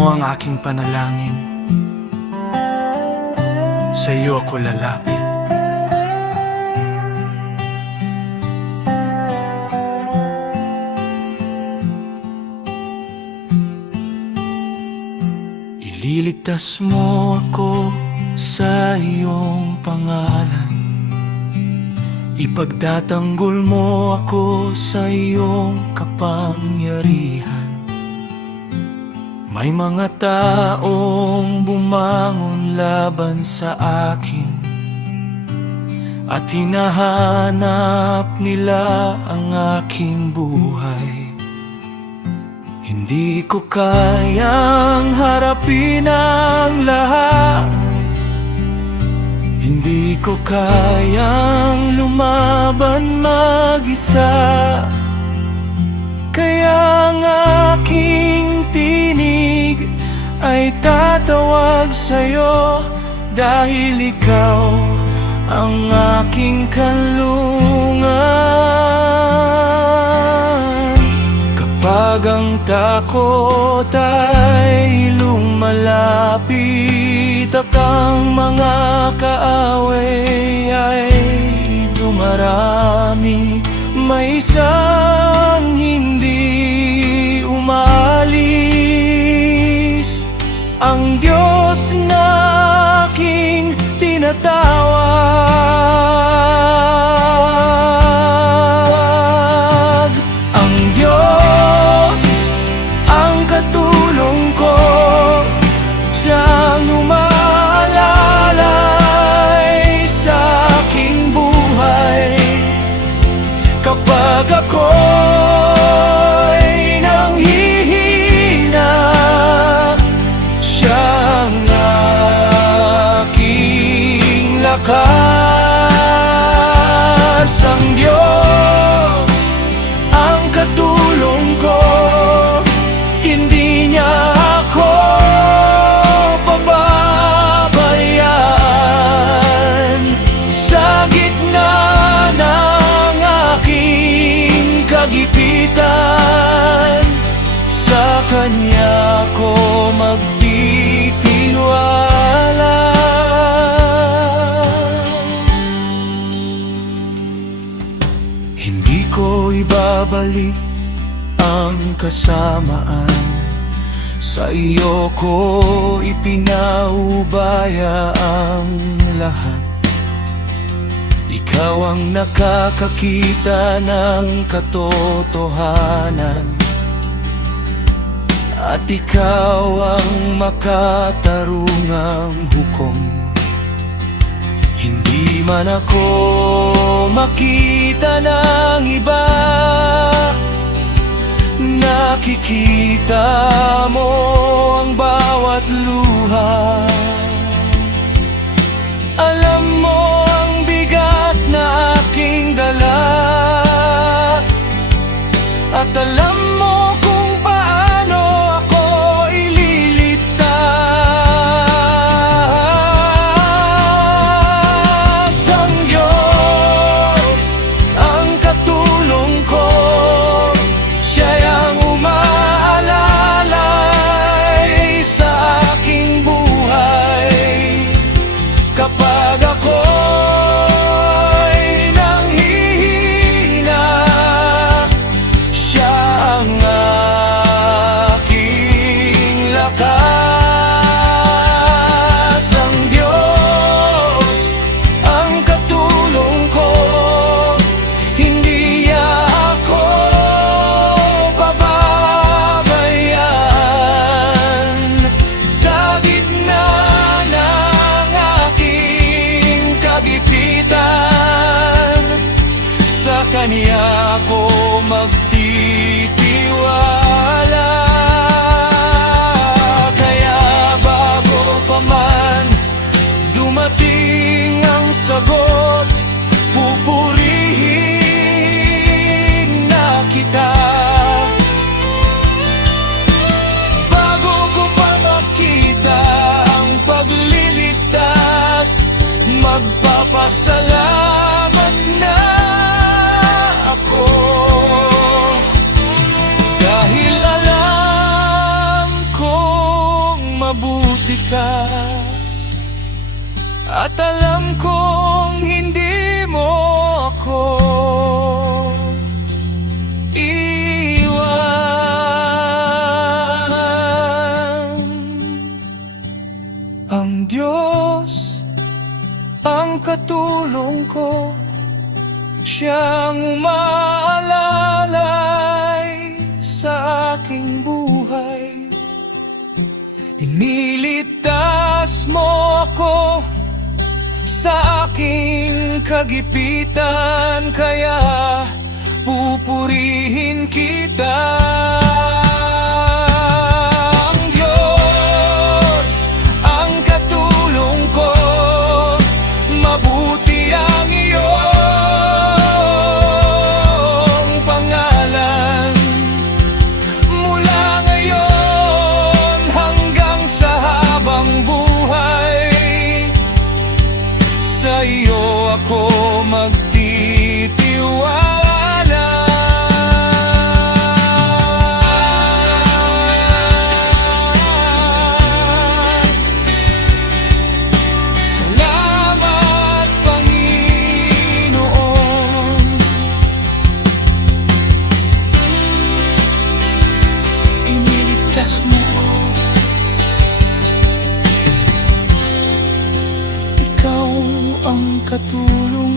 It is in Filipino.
mo ang aking panalangin, sa iyo ako lalapit. Ililigtas mo ako sa iyong pangalan, ipagtatanggol mo ako sa iyong kapangyarihan. May mga taong bumangon laban sa akin, at hinahanap nila ang aking buhay. Hindi ko kayang harapin ang lahat, hindi ko kayang lumaban mag-isa. Kaya ang aking tinig ay tatawag sa'yo, dahil ikaw ang aking kanlungan. Kapag ang takot ay lumalapit at ang mga kaaway ay dumarami, may isang hindi umalis, ang Diyos na aking tinatawag. Ang Diyos ang katulong ko, siyang umaalalay sa aking buhay. Kapag ako'y nanghihina, siya ang aking lakas. Ang Diyos ang katulong ko, hindi niya ako pababayaan. Sa gitna ng aking kagipitan, sa Kanya ko magtitiwala. Hindi ko ibabalik ang kasamaan, sa iyo ko ipinaubaya ang lahat. Ikaw ang nakakakita ng katotohanan, at ikaw ang makatarungang hukom. Hindi man ako makita ng iba, nakikita mo ang bawat luha. Alam mo ang bigat na aking dala, at alam mo kung paano ako ililigtas. Ang Diyos ang katulong ko, siya'y ang umaalalay sa aking buhay. Kapag ako'y nanghihina, siya ang aking lakas. Ang Diyos ang katulong ko, hindi niya ako pababayaan. Sa gitna ng aking kagipitan, sa Kanya ako magtitiwala. Kaya bago pa man dumating ang sagot, pupurihin na kita. Bago ko pa makita ang pagliligtas, magpapasalamat na ako. Dahil alam ko at alam kong hindi mo ako iwan. Ang Diyos ang katulong ko, siyang umaalalay sa aking buhay. Iniligtas mo ako sa aking kagipitan, kaya pupurihin kita. Ang Diyos ang katulong ko, mabuti ang iyong pangalan. Mula ngayon hanggang sa habang buhay, sa iyo ako magtitiwala. Salamat, Panginoon. Iniligtas mo ako. Ikaw ang katulong